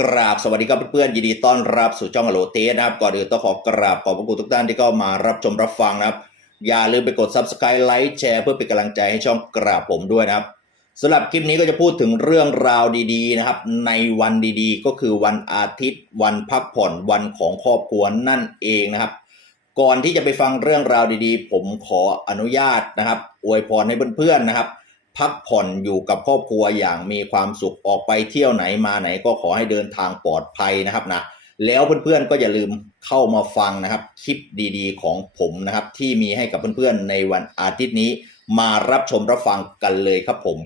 กราบสวัสดีครับเพื่อนๆยินดีต้อนรับสู่ช่องอโลเทสนะครับ ก่อนอื่นต้องขอกราบขอบพระคุณทุกท่านที่เข้ามารับชมรับฟังนะครับ อย่าลืมไปกด subscribe ไลค์แชร์เพื่อเป็นกำลังใจให้ช่องกราบผมด้วยนะครับสำหรับคลิปนี้ก็จะพูดถึงเรื่องราวดีๆนะครับ ในวันดีๆ ก็คือวันอาทิตย์ วันพักผ่อนวันของครอบครัวนั่นเองนะครับ ก่อนที่จะไปฟังเรื่องราวดีๆ ผมขออนุญาตนะครับ อวยพรให้เพื่อนๆนะครับ พักผ่อนอยู่กับครอบครัวอย่างมีความสุขออกไปเที่ยวไหนมาไหนก็ขอให้เดินทางปลอดภัยนะครับนะแล้วเพื่อนๆก็อย่าลืมเข้ามาฟังนะครับ คลิปดีๆ ของผมนะครับ ที่มีให้กับเพื่อนๆในวันอาทิตย์นี้ มารับชมรับฟังกันเลยครับผม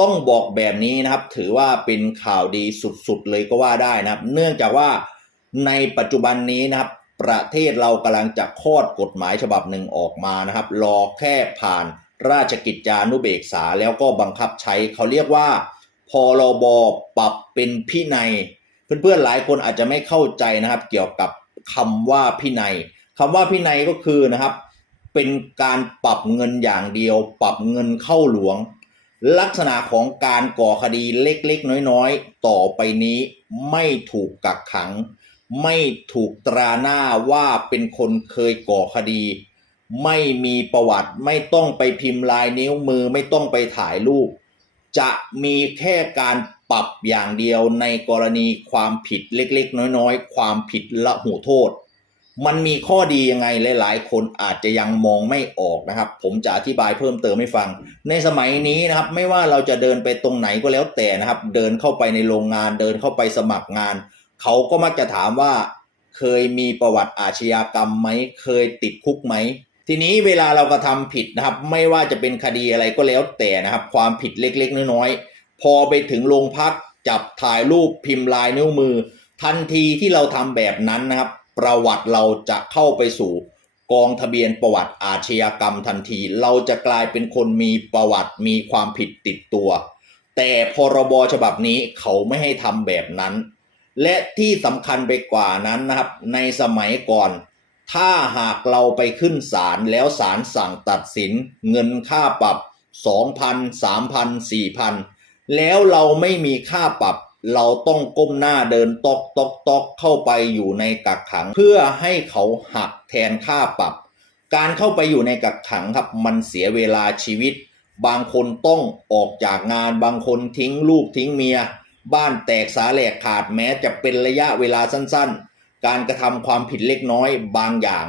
ต้องบอกแบบนี้นะครับ ถือว่าเป็นข่าวดีสุดๆเลยก็ว่าได้นะครับ เนื่องจากว่าในปัจจุบันนี้นะครับ ประเทศเรากำลังจะคลอดกฎหมายฉบับหนึ่งออกมานะครับ รอแค่ผ่าน ราชกิจจานุเบกษาแล้วก็บังคับใช้เขาเรียกว่า พรบปรับเป็นพินัย เพื่อนๆหลายคนอาจจะไม่เข้าใจนะครับ เกี่ยวกับคำว่าพินัยคำว่าพินัยก็คือนะครับ เป็นการปรับเงินอย่างเดียว ปรับเงินเข้าหลวง ลักษณะของการก่อคดีเล็กๆ น้อยๆ ต่อไปนี้ไม่ถูกกักขัง ไม่ถูกตราหน้าว่าเป็นคนเคยก่อคดี ไม่มีประวัติไม่ต้องไปพิมพ์ลายนิ้วมือไม่ต้องไปถ่ายรูป จะมีแค่การปรับอย่างเดียวในกรณีความผิดเล็กๆ น้อยๆ ความผิดละหูโทษ มันมีข้อดียังไงหลายๆ คนอาจจะยังมองไม่ออกนะครับ ผมจะอธิบายเพิ่มเติมให้ฟัง ในสมัยนี้นะครับ ไม่ว่าเราจะเดินไปตรงไหนก็แล้วแต่นะครับ เดินเข้าไปในโรงงานเดินเข้าไปสมัครงาน เขาก็มักจะถามว่า เคยมีประวัติอาชญากรรมไหมเคยติดคุกไหม ทีนี้เวลาเรากระทำผิดนะครับ ไม่ว่าจะเป็นคดีอะไรก็แล้วแต่นะครับ ความผิดเล็กๆน้อยๆพอไปถึงโรงพักจับถ่ายรูปพิมพ์ลายนิ้วมือ ทันทีที่เราทำแบบนั้นนะครับ ประวัติเราจะเข้าไปสู่กองทะเบียนประวัติอาชญากรรมทันที เราจะกลายเป็นคนมีประวัติมีความผิดติดตัว แต่พรบฉบับนี้เขาไม่ให้ทำแบบนั้น และที่สำคัญไปกว่านั้นนะครับ ในสมัยก่อน ถ้าหากเราไปขึ้นศาลแล้วศาลสั่งตัดสินเงินค่าปรับ 2,000 3,000 4,000 แล้วเราไม่มีค่าปรับ เราต้องก้มหน้าเดินตอกตอกตอกเข้าไปอยู่ในกักขัง เพื่อให้เขาหักแทนค่าปรับ การเข้าไปอยู่ในกักขังครับ มันเสียเวลาชีวิต บางคนต้องออกจากงานบางคนทิ้งลูกทิ้งเมีย บ้านแตกสาแหลกขาดแม้จะเป็นระยะเวลาสั้นๆ การกระทำความผิดเล็กน้อยบางอย่าง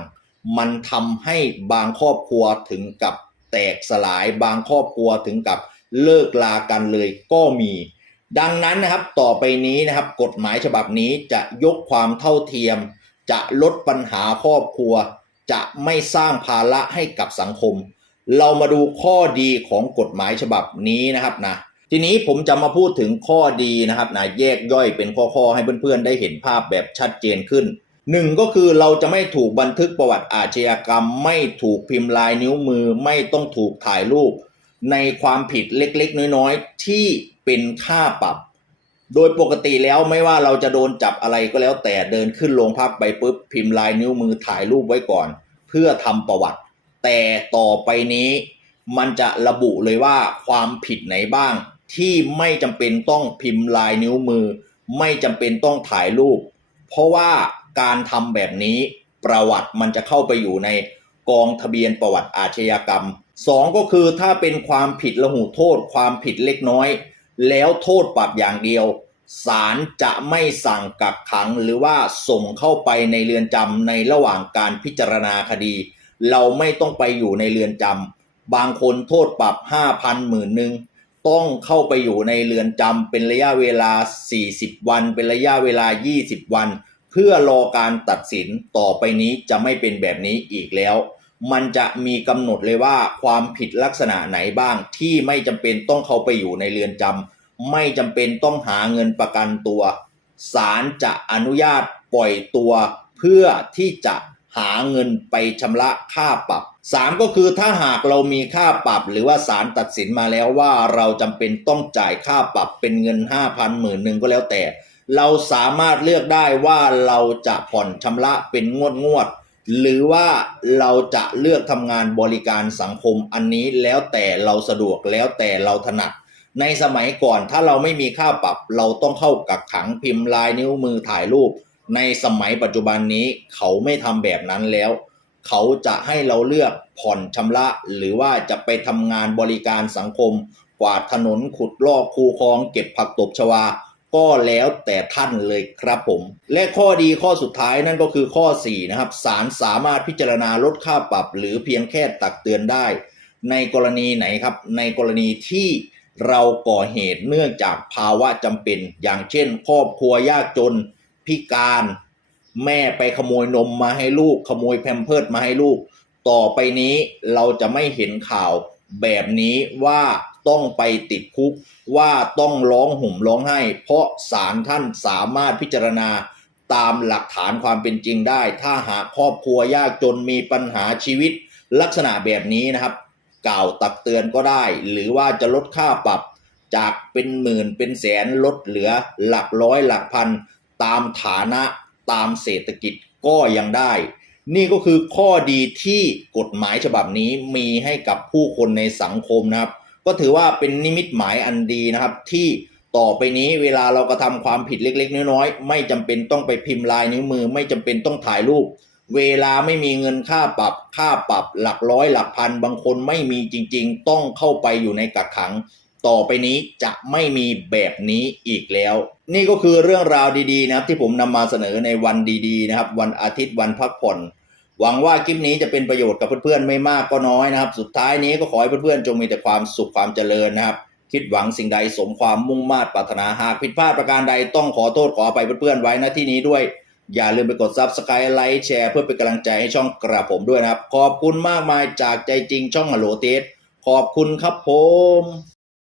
มันทำให้บางครอบครัวถึงกับแตกสลายบางครอบครัวถึงกับเลิกลากันเลยก็มี ดังนั้นนะครับต่อไปนี้นะครับ กฎหมายฉบับนี้จะยกความเท่าเทียม จะลดปัญหาครอบครัว จะไม่สร้างภาระให้กับสังคม เรามาดูข้อดีของกฎหมายฉบับนี้นะครับนะ ทีนี้ผมจะมาพูดถึงข้อดีนะครับนะแยกย่อยเป็นข้อๆให้เพื่อนๆได้เห็นภาพแบบชัดเจนขึ้นหนึ่งก็คือเราจะไม่ถูกบันทึกประวัติอาชญากรรม ไม่ถูกพิมพ์ลายนิ้วมือ ไม่ต้องถูกถ่ายรูป ในความผิดเล็กๆ น้อยๆ ที่เป็นค่าปรับ โดยปกติแล้วไม่ว่าเราจะโดนจับอะไรก็แล้วแต่เดินขึ้นโรงพักไปปุ๊บพิมพ์ลายนิ้วมือถ่ายรูปไว้ก่อน เพื่อทำประวัติ แต่ต่อไปนี้ มันจะระบุเลยว่าความผิดไหนบ้าง ที่ไม่จำเป็นต้องพิมพ์ลายนิ้วมือ ไม่จำเป็นต้องถ่ายรูป เพราะว่าการทำแบบนี้ประวัติมันจะเข้าไปอยู่ในกองทะเบียนประวัติอาชญากรรมสองก็คือถ้าเป็นความผิดละหูโทษความผิดเล็กน้อย แล้วโทษปรับอย่างเดียวศาลจะไม่สั่งกักขังหรือว่าส่งเข้าไปในเรือนจำในระหว่างการพิจารณาคดี เราไม่ต้องไปอยู่ในเรือนจำบางคนโทษปรับห้าพันหมื่นหนึ่ง ต้องเข้าไปอยู่ในเรือนจำเป็นระยะเวลา 40 วัน เป็นระยะเวลา 20 วัน เพื่อรอการตัดสินต่อไปนี้จะไม่เป็นแบบนี้อีกแล้ว มันจะมีกำหนดเลยว่าความผิดลักษณะไหนบ้างที่ไม่จำเป็นต้องเข้าไปอยู่ในเรือนจำไม่จำเป็นต้องหาเงินประกันตัวศาลจะอนุญาตปล่อยตัว เพื่อที่จะ หาเงินไปชำระค่าปรับสามก็คือถ้าหากเรามีค่าปรับ หรือว่าศาลตัดสินมาแล้วว่าเราจำเป็นต้องจ่ายค่าปรับเป็นเงินห้าพันหมื่นหนึ่งก็แล้วแต่ เราสามารถเลือกได้ว่าเราจะผ่อนชำระเป็นงวดงวดหรือว่าเราจะเลือกทำงานบริการสังคมอันนี้แล้วแต่เราสะดวกแล้วแต่เราถนัด ในสมัยก่อนถ้าเราไม่มีค่าปรับ เราต้องเข้ากักขังพิมพ์ลายนิ้วมือถ่ายรูป ในสมัยปัจจุบันนี้เขาไม่ทำแบบนั้นแล้ว เขาจะให้เราเลือกผ่อนชำระ หรือว่าจะไปทำงานบริการสังคม กวาดถนนขุดลอกคูคลอง เก็บผักตบชวา ก็แล้วแต่ท่านเลยครับผม และข้อดีข้อสุดท้ายนั่นก็คือข้อ 4 นะครับศาลสามารถพิจารณาลดค่าปรับ หรือเพียงแค่ตักเตือนได้ ในกรณีไหนครับ ในกรณีที่เราก่อเหตุเนื่องจากภาวะจำเป็น อย่างเช่น ครอบครัวยากจน พิการ แม่ไปขโมยนมมาให้ลูก ขโมยแพมเพิร์ดมาให้ลูก ต่อไปนี้เราจะไม่เห็นข่าวแบบนี้ว่าต้องไปติดคุกว่าต้องร้องห่มร้องไห้ เพราะศาลท่านสามารถพิจารณาตามหลักฐานความเป็นจริงได้ ถ้าหากครอบครัวยากจนมีปัญหาชีวิต ลักษณะแบบนี้นะครับ กล่าวตักเตือนก็ได้ หรือว่าจะลดค่าปรับจากเป็นหมื่นเป็นแสนลดเหลือหลักร้อยหลักพัน ตามฐานะตามเศรษฐกิจก็ยังได้ นี่ก็คือข้อดีที่กฎหมายฉบับนี้มีให้กับผู้คนในสังคมนะครับ ก็ถือว่าเป็นนิมิตหมายอันดีนะครับ ที่ต่อไปนี้เวลาเรากระทำความผิดเล็ก ๆ น้อยๆไม่จำเป็นต้องไปพิมพ์ลายนิ้วมือ ไม่จำเป็นต้องถ่ายรูป เวลาไม่มีเงินค่าปรับ ค่าปรับ หลักร้อยหลักพัน บางคนไม่มีจริง ๆ ต้องเข้าไปอยู่ในกักขัง ต่อไปนี้จะไม่มีแบบนี้อีกแล้ว นี่ก็คือเรื่องราวดีๆนะครับที่ผมนำมาเสนอในวันดีๆนะครับ วันอาทิตย์วันพักผ่อน หวังว่าคลิปนี้จะเป็นประโยชน์กับเพื่อนๆไม่มากก็น้อยนะครับ สุดท้ายนี้ก็ขอให้เพื่อนๆจงมีแต่ความสุขความเจริญนะครับ คิดหวังสิ่งใดสมความมุ่งมา่ปรารถนาหากผิดพลาดประการใดต้องขอโทษขอไปเพื่อนๆไว้ณที่นี้ด้วย อย่าลืมไปกด Subscribe ไลค์แชร์เพื่อเป็นกำลังใจให้ช่องกระผมด้วยนะครับ ขอบคุณมากมายจากใจจริงช่องฮัลโหลเทสขอบคุณครับผม